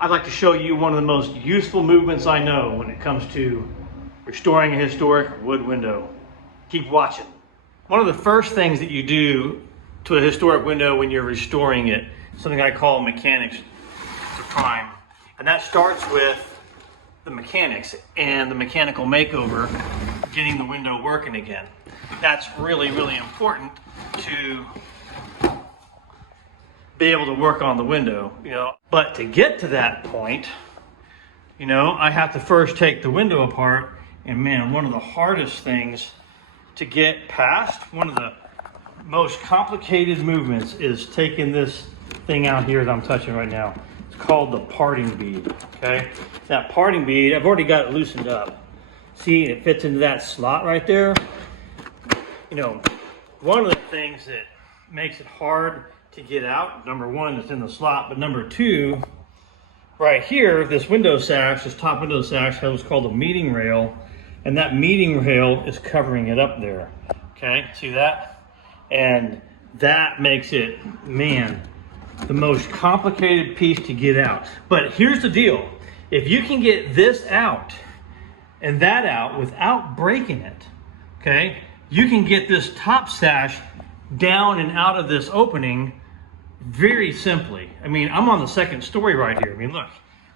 I'd like to show you one of the most useful movements I know when it comes to restoring a historic wood window. Keep watching. One of the first things that you do to a historic window when you're restoring it, something I call mechanics to prime. And that starts with the mechanics and the mechanical makeover, getting the window working again. That's really, really important to be able to work on the window, But to get to that point, I have to first take the window apart, and man, one of the hardest things to get past, one of the most complicated movements is taking this thing out here that I'm touching right now. It's called the parting bead, okay? That parting bead, I've already got it loosened up. See, it fits into that slot right there. One of the things that makes it hard to get out, number one, it's in the slot, but number two, right here, this window sash, this top window sash has what's called a meeting rail, and that meeting rail is covering it up there, okay? See that? And that makes it, man, the most complicated piece to get out. But here's the deal. If you can get this out and that out without breaking it, okay, you can get this top sash down and out of this opening very simply. I mean, I'm on the second story right here. I mean, look,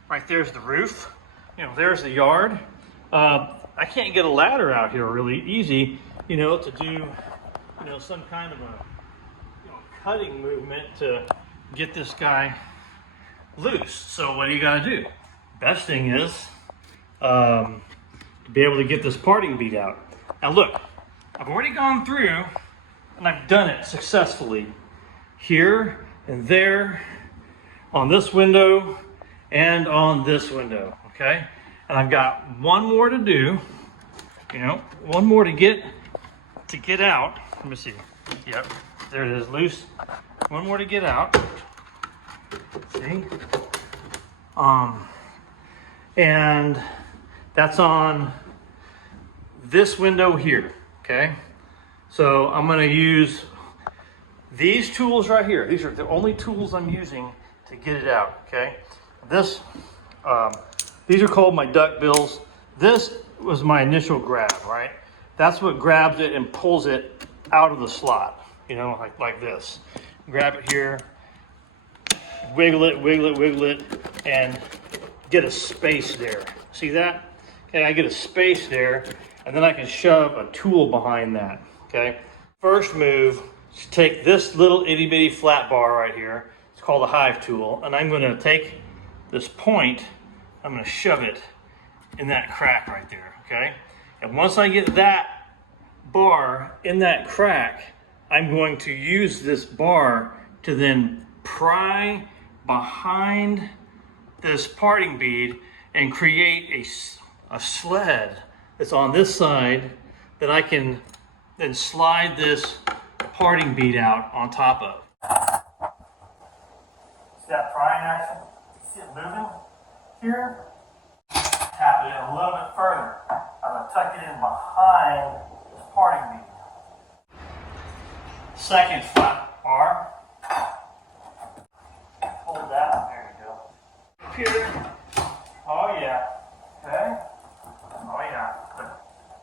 right there's the roof, there's the yard. I can't get a ladder out here really easy, to do, some kind of a cutting movement to get this guy loose. So what do you got to do? Best thing is to be able to get this parting bead out. Now look, I've already gone through and I've done it successfully here and there, on this window and on this window, okay? And I've got one more to do, one more to get out. Let me see. Yep, there it is, loose. One more to get out. See? And that's on this window here, okay? So I'm gonna use these tools right here. These are the only tools I'm using to get it out, okay? These are called my duck bills. This was my initial grab, right? That's what grabs it and pulls it out of the slot, like this. Grab it here, wiggle it, and get a space there. See that? Okay, I get a space there, and then I can shove a tool behind that, okay? First move is take this little itty bitty flat bar right here. It's called a hive tool, and I'm gonna take this point, I'm gonna shove it in that crack right there, okay? And once I get that bar in that crack, I'm going to use this bar to then pry behind this parting bead and create a sled that's on this side that I can then slide this parting bead out on top of. See that prying action? See it moving here? Tap it in a little bit further. I'm going to tuck it in behind this parting bead. Second flat bar. Hold that. There you go. Here. Oh yeah. Okay. Oh yeah.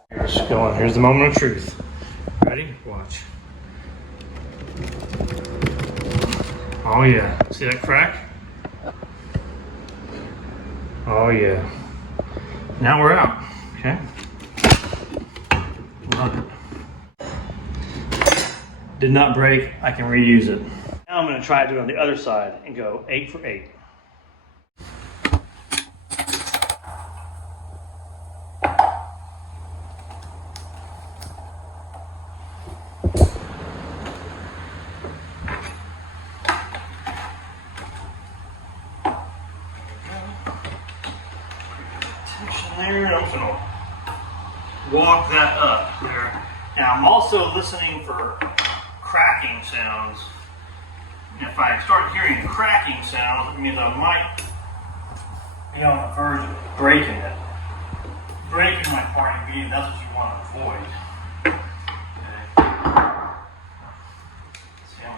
Here's going. Here's the moment of truth. Ready? Watch. Oh yeah. See that crack? Oh yeah. Now we're out. Okay. Love it. Did not break. I can reuse it. Now I'm going to try to do it on the other side and go 8 for 8. There, I'm just going to walk that up there. Now I'm also listening for cracking sounds. If I start hearing cracking sounds, it means I might be on the verge of breaking it. Breaking my parting bead, that's what you want to avoid. Okay. See, I'm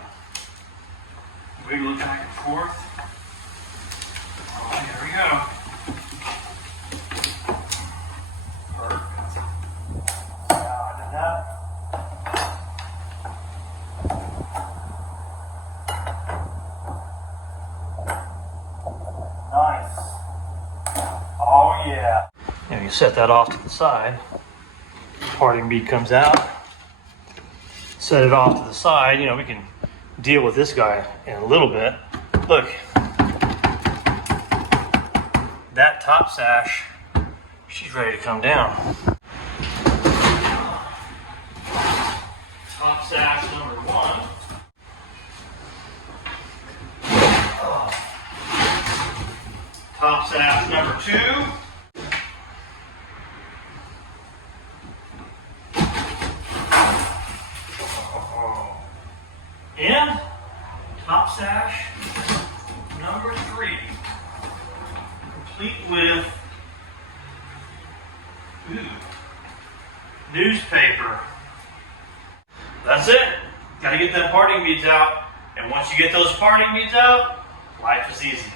going to wiggle it back and forth. Oh, yeah. set that off to the side. Parting bead comes out. Set it off to the side. You know, we can deal with this guy in a little bit. Look, that top sash, she's ready to come down. Top sash number 1. Top sash number 2. And top sash number 3, complete with newspaper. That's it. Got to get them parting beads out. And once you get those parting beads out, life is easy.